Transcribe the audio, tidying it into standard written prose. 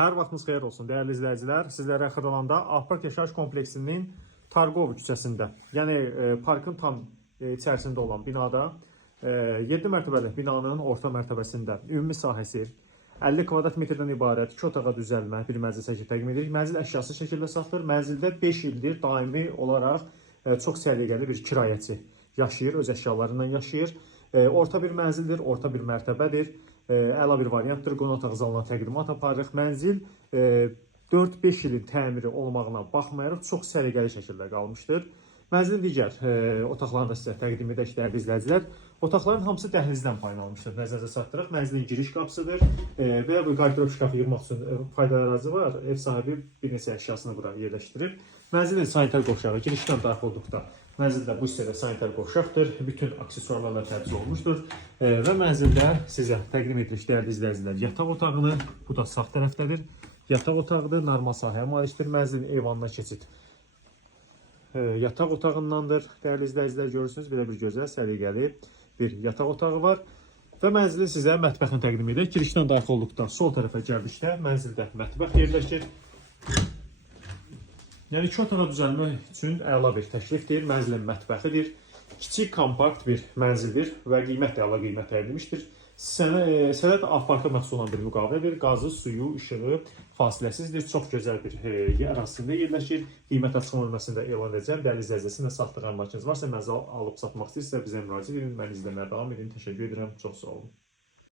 Hər vaxtınız xeyir olsun, dəyərli izləyicilər. Sizlərə Xırdalanda Ahpark Yaşayış Kompleksinin Targov küçəsində, yəni parkın tam içərisində olan binada 7 mərtəbəli binanın orta mərtəbəsində ümumi sahəsi 50 kvadrat metrdən ibarət 2 otağa düzəlmə bir mənzil şəkli təqdim edirik. Mənzil əşyası şəkildə satılır. Mənzildə 5 ildir daimi olaraq çox səliqəli bir kirayəçi yaşayır, öz əşyalarından yaşayır. Orta bir mənzildir, orta bir mərtəbədir. Əla bir variantdır. Qonaq otaq zalına təqdimat aparırıq. Mənzil 4-5 ilin təmiri olmağına baxmayaraq çox səliqəli şəkildə qalmışdır. Mənzilin digər otaqlarını da sizə təqdim edək, dəyərli izləyicilər. Otaqların hamısı dəhlizdən paylanmışdır. Nəzərdə çatdıraq. Mənzilin giriş qapısıdır. Belə bir qardırop şkafı yığmaq üçün faydalı ərazi var. Ev sahibi bir neçə əşyasını bura yerləşdirir. Mənzilin sanitar qovşağı girişdən daxil olduqda mənzildə bu hissədə sanitar qovşaqdır. Bütün aksesuarlarla təchiz olunmuşdur. Və mənzildə sizə təqdim edirik, dəyərli izləyicilər, yataq otağını, bu da sağ tərəfdədir. Yataq otağıdır, normal sahəyə malikdir. Mənzilin eyvanına keçid yataq otağındandır. Dəyərli izləyicilər, görürsünüz, belə bir gözəl, səliqəli bir yataq otağı var. Və mənzili sizə mətbəxini təqdim edək. Girişdən daxil olduqda sol tərəfə gəldikdə mənzildə mətbəx yerləşir. Yəni 2 otağa düzəlmək üçün əla bir təklifdir. Mənzilin mətbəxidir. Kiçik, kompakt bir mənzildir və qiymət də əla qiymət edilmişdir. Sənəd Ahparka məxsus olan bir müqavilədir. Qazı, suyu, işığı fasiləsizdir. Çox gözəl bir yer arasında yerləşir. Qiymət açıqlama bölməsində elan edəcəm. Dəyərli izləyicilər, satdığım makineniz varsa, mənzil alıb satmaq istəyirsə bizə müraciət edin. Məni izləməyə davam edin. Təşəkkür edirəm. Çox sağ olun.